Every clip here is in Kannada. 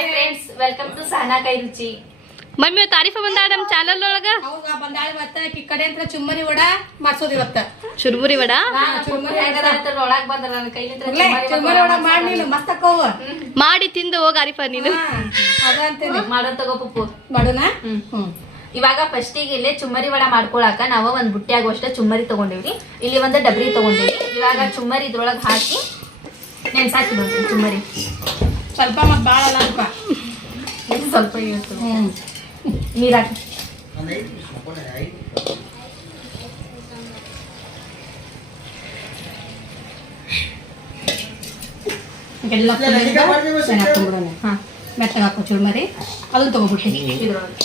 Hi friends welcome to Sahana ಕೈ ರುಚಿ ಮಮ್ಮಿ ತಾರೀಫ ಬಂದಾಳ ನಮ್ಮ ಚಾನಲ್ ಒಳಗ? ಹೌದಾ ಬಂದಾಳ ಇವತ್ತ ಈ ಕಡೆ ಅಂತ ಚುಮ್ಮರಿ ವಡ ಮಾಡ್ಸೋದು ಇವತ್ತ. ಚುರುಮುರಿ ವಡ? ಒಳಗ್ ಬಂದ್ರ ನನ್ನ ಇಲ್ಲೇ ಚುಮ್ಮರಿ ವಡ ಮಾಡಿ ನೀನು ಮಸ್ತ್ ಅಕ್ಕವು ಮಾಡಿ ತಿಂದು ಹೋಗ ಆರಿಫ ನೀನು. ಅದ ಅಂತೇನಿ ಮಾಡೋದ್ ತಗೋ ಪಪ್ಪು. ಮಾಡೋಣ ಹ್ಮ್. ಇವಾಗ ಫಸ್ಟಿಗೆ ಇಲ್ಲಿ ಚುಮ್ಮರಿ ವಡ ಮಾಡ್ಕೊಳಕ ನಾವು ಒಂದ್ ಬುಟ್ಟಿ ಆಗುವಷ್ಟ ಚುಮ್ಮರಿ ತಗೊಂಡಿವ್ರಿ. ಇಲ್ಲಿ ಒಂದು ಡಬ್ರಿ ತಗೊಂಡಿವಿ ಇವಾಗ ಚುಮ್ಮರಿ ಇದ್ರೊಳಗ್ ಹಾಕಿ ನೆನ್ಸಾಕಿ ನೋಡ್ರಿ ಚುಮ್ಮರಿ. ಸ್ವಲ್ಪ ಮತ್ತು ಬಾಳ ಅಲ್ಲ ಅನ್ಕ ಸ್ವಲ್ಪ ಹ್ಞೂ ನೀರ್ ಹಾಕಿ. ಎಲ್ಲ ಹಾ ಮೆತ್ತಗೆ ಹಾಕೋ ಚುರುಮರಿ. ಅದನ್ನ ತೊಗೊಬಿಟ್ಟಿನಿ ಇದ್ರೊಳಗೆ.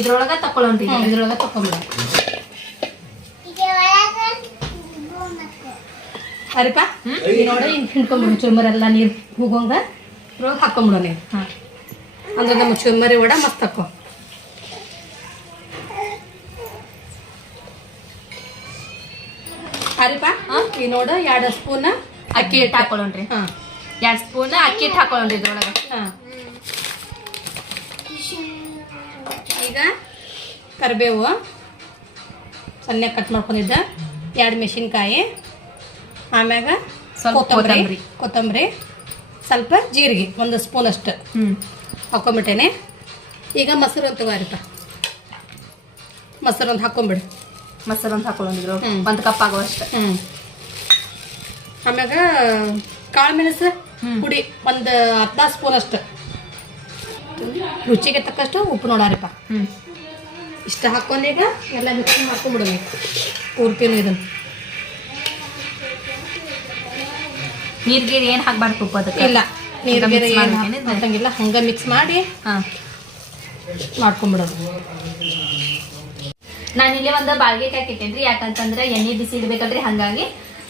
ಇದ್ರೊಳಗೆ ಈಗ. ಇದ್ರೊಳಗೆ ತಕೊಂಬಿಡ ಅರಿಪ ನೋಡಿ ಹಿಂಗೆ ಹಿಂಡ್ಕೊಂಬಿಡು ಚುರುಮರಿ ಎಲ್ಲ ನೀರು ಹೋಗೋಂಗ. ಹಾಕೊಂಬಿಡೋಣ. ಹಾ. ಅಂದ್ರೆ ನಮ್ಮ ಚುಮರಿ ವಡ ಮಸ್ತ್ ಹಾಕೋ. ಅರಿಪ ಈ ನೋಡು ಎರಡು ಸ್ಪೂನ್ ಅಕ್ಕಿ ಹಿಟ್ಟು ಹಾಕೊಳ್ಳೋಣ್ರಿ. ಹಾಂ. ಎರಡು ಸ್ಪೂನ್ ಅಕ್ಕಿ ಹಿಟ್ಟು ಹಾಕೊಳ್ಳೋಣ್ರಿ ಇದ್ರೊಳಗೆ. ಹಾಂ. ಈಗ ಕರಿಬೇವು. ಸಣ್ಣ ಕಟ್ ಮಾಡ್ಕೊಂಡಿದ್ದ. ಎರಡು ಮೆಣಸಿನ್ಕಾಯಿ. ಆಮ್ಯಾಗ ಸ್ವಲ್ಪ ಕೊತ್ತಂಬರಿ. ಕೊತ್ತಂಬರಿ. ಸ್ವಲ್ಪ ಜೀರಿಗೆ ಒಂದು ಸ್ಪೂನ್ ಅಷ್ಟು. ಹ್ಞೂ ಹಾಕೊಂಬಿಟ್ಟೇನೆ ಈಗ ಮೊಸರು ಅಂತ ತಗೋರಿಪ್ಪ ಮೊಸರು ಒಂದು ಹಾಕೊಂಬಿಡಿ ಮೊಸರು ಅಂತ ಹಾಕೊಂಡಿದ್ರು ಹ್ಮ್. ಒಂದ್ ಕಪ್ ಆಗುವಷ್ಟು ಹ್ಞೂ ಆಮ್ಯಾಗ ಕಾಳು ಮೆಣಸು ಹ್ಮ್. ಪುಡಿ ಒಂದು ಅರ್ಧ ಸ್ಪೂನ್ ಅಷ್ಟು. ರುಚಿಗೆ ತಕ್ಕಷ್ಟು ಉಪ್ಪು ನೋಡಾರಿಪ್ಪ. ಹ್ಞೂ ಇಷ್ಟ ಹಾಕೊಂಡೀಗ ಎಲ್ಲ ಮಿಕ್ಸ್ ಮಾಡ್ಕೊಂಡ್ಬಿಡೋಣ ಪೂರ್ತಿನೂ ಇದನ್ನು. ನೀರ್ ಗೀರ್ ಏನ್ ಹಾಕ್ಬಾರ್ದು ತುಪ್ಪ ಅದಕ್ಕೆ? ಇಲ್ಲ ನೀರು ಹಂಗ ಬೇರೆ ಏನು? ಹಾಕಂಗಿಲ್ಲ ಹಂಗೆ ಮಿಕ್ಸ್ ಮಾಡಿ ಹಾ. ಮಾಡ್ಕೊಂಬಿಡೋದು. ನಾನು ಇಲ್ಲಿ ಒಂದು ಬಾಳ್ಗೆ ಹಾಕಿಟ್ಟೇನ್ರಿ ಯಾಕಂತಂದ್ರೆ ಎಣ್ಣೆ ಬಿಸಿ ಇಡ್ಬೇಕಲ್ರಿ ಹಂಗಾಗಿ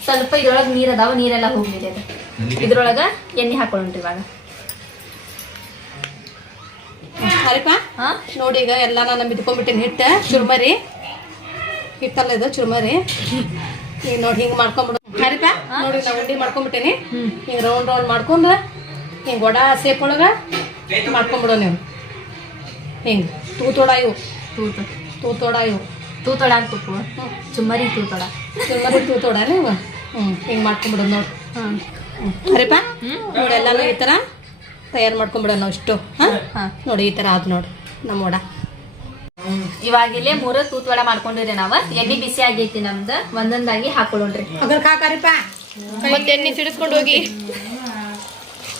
ಸ್ವಲ್ಪ ಇದ್ರೊಳಗೆ ನೀರ್ ಅದಾವ ನೀರೆಲ್ಲ ಹೋಗ್ಲಿದೆ ಅದು. ಇದ್ರೊಳಗ ಎಣ್ಣೆ ಹಾಕೊಳ್ಳೋಣ್ರಿ ಇವಾಗ. ಅರಿಪ ಹಾ? ನೋಡಿ ಈಗ ಎಲ್ಲ ನಾನು ಮಿದ್ಕೊಂಡ್ಬಿಟ್ಟಿನಿ ಹಿಟ್ಟು ಚುರ್ಮರಿ. ಹಿಟ್ಟಲ್ಲ ಇದು ಚುರ್ಮರಿ. ಈಗ ನೋಡಿ ಹಿಂಗೆ ಮಾಡ್ಕೊಂಬಿಡು ಅರಿಪ ನೋಡಿ ನಾ ಉಂಡಿ ಮಾಡ್ಕೊಂಡ್ಬಿಟ್ಟೇನಿ ಹಿಂಗೆ ರೌಂಡ್ ರೌಂಡ್ ಮಾಡ್ಕೊಂಡು ಹಿಂಗೆ ವಡ ಸೇಪ್ ಒಳಗೆ ಮಾಡ್ಕೊಂಬಿಡೋ ನೀವು ಹಿಂಗೆ ತೂತೋಡ ಇವು. ತೂತು ತೂತೋಡ ಇವು. ತೂತೋಡ ಅಂತ ಉಪ್ಪು ಚುಮ್ಮರಿ ತೂತೋಡ. ಚುಮ್ಮರಿ ತೂತೋಡ ನೀವು ಹ್ಞೂ ಹಿಂಗೆ ಮಾಡ್ಕೊಂಬಿಡೋದು ನೋಡಿ. ಹ್ಮ್. ಅರಿಪ ನೋಡಿ ಎಲ್ಲಾನು ಈ ಥರ ತಯಾರು ಮಾಡ್ಕೊಂಬಿಡೋಣ ನಾವು ಇಷ್ಟು. ಹಾಂ? ಹಾ. ನೋಡಿ ಈ ಥರ ಆದ್ ನೋಡಿ ನಮ್ಮ ವಡ. ಇವಾಗ ಮೂರ ಮೂರು ತೂತ್ ವಡ ಮಾಡ್ಕೊಂಡಿರಿ ನಾವ. ಎಣ್ಣೆ ಬಿಸಿ ಆಗೈತಿ ನಮ್ದು. ಒಂದೊಂದಾಗಿ ಹಾಕೊಳ್ಳೋಣ್ರಿ. ಅದ್ರ ಕಾಕರಿಪ ಮತ್ತೆ ಎಣ್ಣೆ ಸಿಡಿಸ್ಕೊಂಡು ಹೋಗಿ.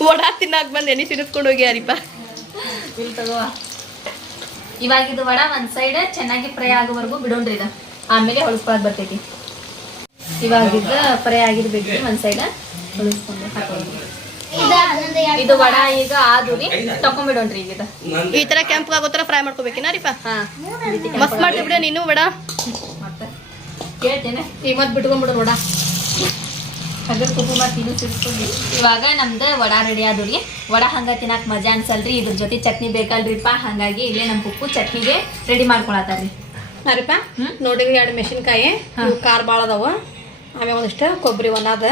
ಓಡಾ ತಿನ್ನಾಕ್ ಬಂದ್ ಎಣ್ಣೆ ಸಿಡಿಸ್ಕೊಂಡು ಹೋಗಿ ಯಾರಿಪ ಇಲ್ಲಿ ತಗೋ. ಇವಾಗ ಇದು ವಡ ಒಂದ್ ಸೈಡ್ ಚೆನ್ನಾಗಿ ಫ್ರೈ ಆಗೋವರೆಗೂ ಬಿಡೋಣ್ರಿ ಇದ. ಆಮೇಲೆ ಹೊಳಸ್ಕೊಳಕ್ ಬರ್ತೈತಿ. ಇವಾಗ ಇದು ಫ್ರೈ ಆಗಿರ್ಬೇಕು ಒಂದ್ ಸೈಡ್ ಹೊಳಸ್ಕೊಂಡು ಹಾಕೊಳ್ಳೋದು ಇದು ವಡ ಈಗ ಆದೂರಿ ತಕೊಂಡ್ಬಿಡೋಣ್ರಿ ಈಗ ಈ ತರ ಕೆಂಪು ಆಗೋ ತರ ಫ್ರೈ ಮಾಡ್ಕೋಬೇಕಿನ ರೀಪಾ ಮಸ್ತ್ ಮಾಡ್ತೀವಿ ಬಿಡ ನೀನು ವಡ. ಮತ್ತೆ ಕೇಳ್ತೇನೆ. ಈಗ ಮತ್ತೆ ಬಿಟ್ಕೊಂಡ್ಬಿಡು ವಡ. ಅದ್ರ ಕುಂಕುಮ ತಿನ್ನು ಸಿಡ್ಸ್ಕೊಂಡು ಇವಾಗ ನಮ್ದು ವಡ ರೆಡಿ ಆದ್ರಿ. ವಡ ಹಂಗ ತಿನ್ನಕ್ ಮಜಾ ಅನ್ಸಲ್ರಿ. ಇದ್ರ ಜೊತೆ ಚಟ್ನಿ ಬೇಕಲ್ರಿಪ್ಪ ಹಂಗಾಗಿ ಇಲ್ಲೇ ನಮ್ಮ ಕುಪ್ಪು ಚಟ್ನಿಗೆ ರೆಡಿ ಮಾಡ್ಕೊಳತಾರ್ರಿ ಅರಿಪ ನೋಡಿದ್ರಿ ನೋಡಿ ಎರಡು ಮೆಣಸಿನ್ಕಾಯಿ ಖಾರ ಭಾಳ ಅದಾವ. ಆಮೇಲೆ ಒಂದಿಷ್ಟು ಕೊಬ್ಬರಿ ಒಂದಾದ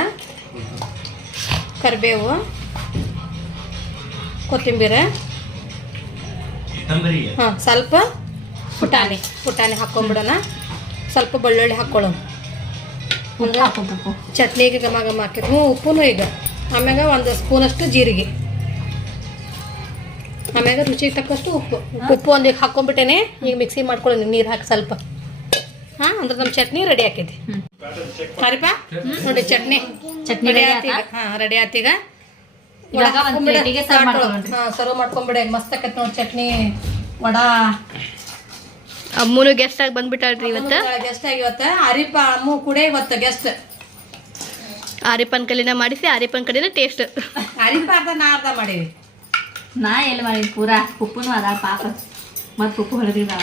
ಕರಿಬೇವು. ಕೊತ್ತಂಬರಿ. ಹಾಂ ಸ್ವಲ್ಪ ಪುಟಾಣಿ ಪುಟಾಣಿ ಹಾಕ್ಕೊಂಬಿಡೋಣ ಸ್ವಲ್ಪ ಬೆಳ್ಳುಳ್ಳಿ ಹಾಕ್ಕೊಳ್ಳೋಣ ಚಟ್ನಿಗೆ ಘಮ ಘಮ ಹ್ಞೂ ಉಪ್ಪುನು ಈಗ. ಆಮ್ಯಾಗ ಒಂದು ಸ್ಪೂನಷ್ಟು ಜೀರಿಗೆ. ಆಮ್ಯಾಗ ರುಚಿಗೆ ತಕ್ಕಷ್ಟು ಉಪ್ಪು. ಉಪ್ಪು ಒಂದು ಈಗ ಹಾಕೊಂಡ್ಬಿಟ್ಟೇನೆ ಈಗ ಮಿಕ್ಸಿ ಮಾಡ್ಕೊಳ್ಳೋಣ. ನೀರು ಹಾಕಿ ಸ್ವಲ್ಪ. ಹಾಂ ಅಂದ್ರೆ ನಮ್ಮ ಚಟ್ನಿ ರೆಡಿ ಆಕೈತಿ ಸರಿಪಾ ನೋಡಿ ಚಟ್ನಿ. ಚಟ್ನಿ ರೆಡಿ ಆಯ್ತು ಹಾಂ ರೆಡಿ ಪ್ಲೇಟಿಗೆ ಸರ್ವ್ ಮಾಡ್ಕೊಂಬಿಡೆ. ಮಸ್ತ್ ಆಕತ್ ನೋಡಿ ಚಟ್ನಿ ವಡ. ಅಮ್ಮನು ಗೆಸ್ಟ್ ಆಗಿ ಬಂದ್ಬಿಟ್ಟಾಳ್ರಿ ಇವತ್ತ? ಗೆಸ್ಟ್ ಆಗಿ ಇವತ್ತ. ಅರಿಪ ಅಮ್ಮು ಕೂಡ ಇವತ್ತು ಗೆಸ್ಟ್ ಆರಿಪನ್ ಕಲಿನ ಮಾಡಿಸಿ ಆರಿಪನ್ ಕಡೆನ ಟೇಸ್ಟ್ ಅರಿಪ ಅರ್ಧ ನಾ ಅರ್ಧ ಮಾಡೀವಿ ನಾ ಎಲ್ಲಿ ಮಾಡಿ ಪೂರಾ ಉಪ್ಪುನು ಅದ ಪಾಪ. ಮತ್ತೆ ಉಪ್ಪು ಹೊಡೆದಿದ್ದಾವ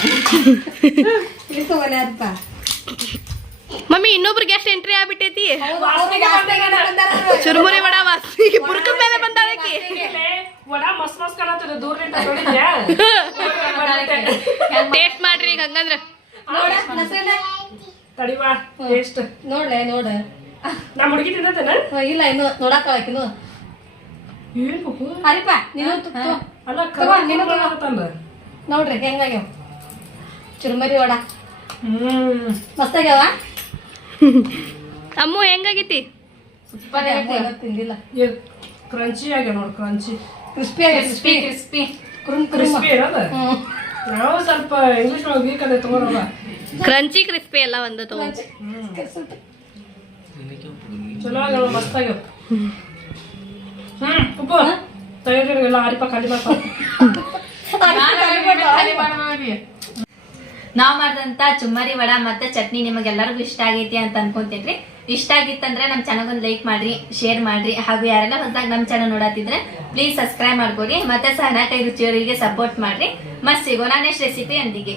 ಇಲ್ಲಿ ಎಷ್ಟು ಇನ್ನೊಬ್ರು ಗೆಸ್ಟ್ ಎಂಟ್ರಿ ಆಗ್ಬಿಟ್ಟೈತಿ ಚುರುಮುರಿ ವಡ ವಾಸಿ ಬುರ್ಕದ ಮೇಲೆ ಬಂದಾಳಕಿ ವಡ ಮಸ್ತ್ ಮಸ್ತ್ ಕಾಣತ್ತದ ದೂರದಿಂದ ನೋಡಿದ್ಯಾ ಟೇಸ್ಟ್ ಮಾಡ್ರಿ ಈಗ ಹಂಗಂದ್ರ. ತಡಿವಾ ಟೇಸ್ಟ್ ನೋಡ್ಲೆ ನೋಡ. ನಾ ಹುಡುಗಿ ತಿನ್ನತೇನ ಇಲ್ಲ ಇನ್ನು ನೋಡಾಕ ಆಕಿನು ಹರಿಪ ನೀನು ಅಲ್ಲ ನೀನು. ಕರ್ಕೊಂಡ್ ನೋಡ್ರಿ ಹೆಂಗಾಗ್ಯಾವ ಚುರುಮರಿ ವಡ. ಹ್ಮ್. ಮಸ್ತಾಗ್ಯಾವ ಅಮ್ಮು ಹೆಂಗಾಗೈತಿ? ಕ್ರಂಚಿ ನೋಡಿ ಕ್ರಂಚಿ ಕ್ರಿಸ್ಪಿ ಕ್ರಿಸ್ಪಿ ಕ್ರಿಸ್ಪಿ ಕುರುಮ್ ಕ್ರಿಸ್ಪಿ ಇರೋದ ಹ್ಮ್. ನಾವು ಸ್ವಲ್ಪ ಇಂಗ್ಲಿಷ್ ಒಳಗೆ ವೀಕ್ ಅದೇ ತಗೋರಲ್ಲ ಕ್ರಂಚಿ ಕ್ರಿಸ್ಪಿ ಎಲ್ಲ ಒಂದು ತಗೋ. ಚಲೋ ಆಗ್ಯಾವ ಮಸ್ತ್ ಆಗ್ಯಾವ. ಹ್ಮ್ ಉಪ್ಪು. ತಯಾರಿ ಎಲ್ಲ ಆರಿಪ ಖಾಲಿ ಮಾಡ್ತಾರೆ ನಾವ್ ಮಾಡಿದಂತ ಚುಮ್ಮರಿ ವಡ ಮತ್ತೆ ಚಟ್ನಿ ನಿಮಗೆಲ್ಲರಿಗೂ ಇಷ್ಟ ಆಗೈತಿ ಅಂತ ಅನ್ಕೊಂತೇನ್ರಿ ಇಷ್ಟ ಆಗಿತ್ತಂದ್ರೆ ನಮ್ ಚಾನಲ್ ಒಂದು ಲೈಕ್ ಮಾಡ್ರಿ ಶೇರ್ ಮಾಡ್ರಿ, ಹಾಗೂ ಯಾರೆಲ್ಲ ಹೊಸದಾಗಿ ನಮ್ ಚಾನಲ್ ನೋಡತ್ತಿದ್ರೆ ಪ್ಲೀಸ್ ಸಬ್ಸ್ಕ್ರೈಬ್ ಮಾಡ್ಕೊರಿ ಮತ್ತೆ ಸಹ ನಾಲ್ಕೈದು ರುಚಿಯವರಿಗೆ ಸಪೋರ್ಟ್ ಮಾಡ್ರಿ. ಮತ್ ಸಿಗೋ ನೆಕ್ಸ್ಟ್ ರೆಸಿಪಿ ಅಂದಿಗೆ.